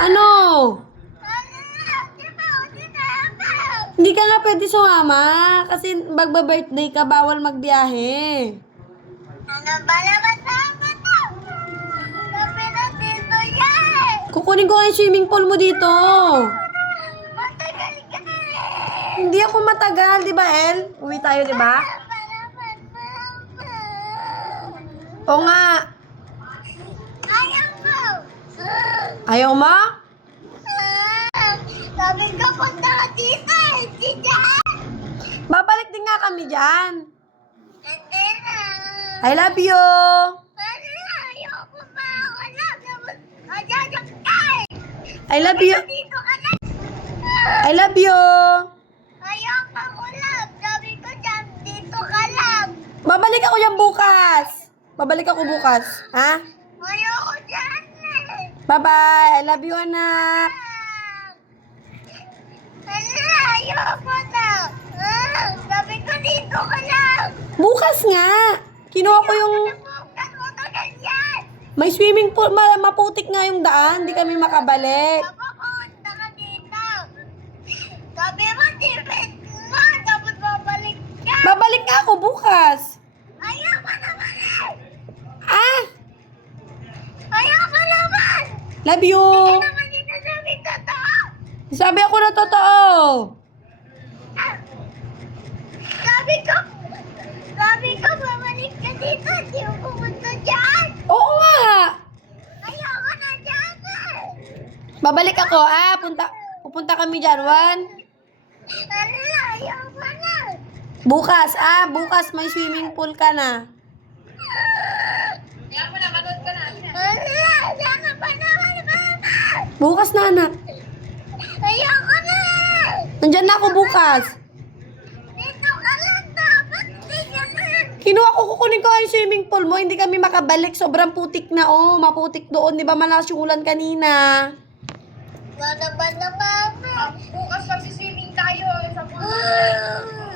Ano? Hindi ka nga pwede sumama kasi magba-birthday ka, bawal magbiyahe. Ano ba naman sama to? Sabi na dito yan! Kukunin ko nga yung swimming pool mo dito. Matagal ka na Hindi ako matagal, di ba, El? Uwi tayo, di ba? Oo nga. Ayaw mo! Ayaw mo? Sabi ko punta ka dito eh! Di dyan! Babalik din nga kami dyan. Hindi na! I love you. Ayoko pa ako lang! Ajajak ka eh! I love you. Dito ka na! I love you. Ayoko ko lang! Sabi ko dyan, dito ka lang! Babalik ako dyan bukas. Babalik ako bukas. Ha? Ayoko dyan eh! Bye-bye. I love you, anak. Ayoko na! Sabi ko dito ka lang! Bukas nga. Kinuha ko yung... Bukas mo tagal yan! May swimming pool. Maputik nga yung daan. Hindi kami makabalik. Papapunta ka dito! Sabi mo, tipid mo! Dapat babalik ka! Babalik nga ako bukas. Ayoko naman eh! Ah! Ayoko naman! Love you. Hindi naman yung nasabi totoo! Sabi ako na totoo. Sabi ko, babalik ka dito! Hindi mo pumunta dyan! Oo nga. Ayoko na dyan eh! Babalik ako. Pupunta kami dyan. Ayoko na! Bukas. Bukas may swimming pool ka na. Sana pa naman, mama! Bukas na, anak. Ayoko na! Nandyan na ako bukas. Dito ka lang dapat! Hindi naman! Kinuha ko, kukunin ko nga yung swimming pool mo. Hindi kami makabalik. Sobrang putik na, oh. Maputik doon. Di ba malakas yung ulan kanina? Wala ba na, mama? Bukas magsiswimming tayo sa pool. Ah!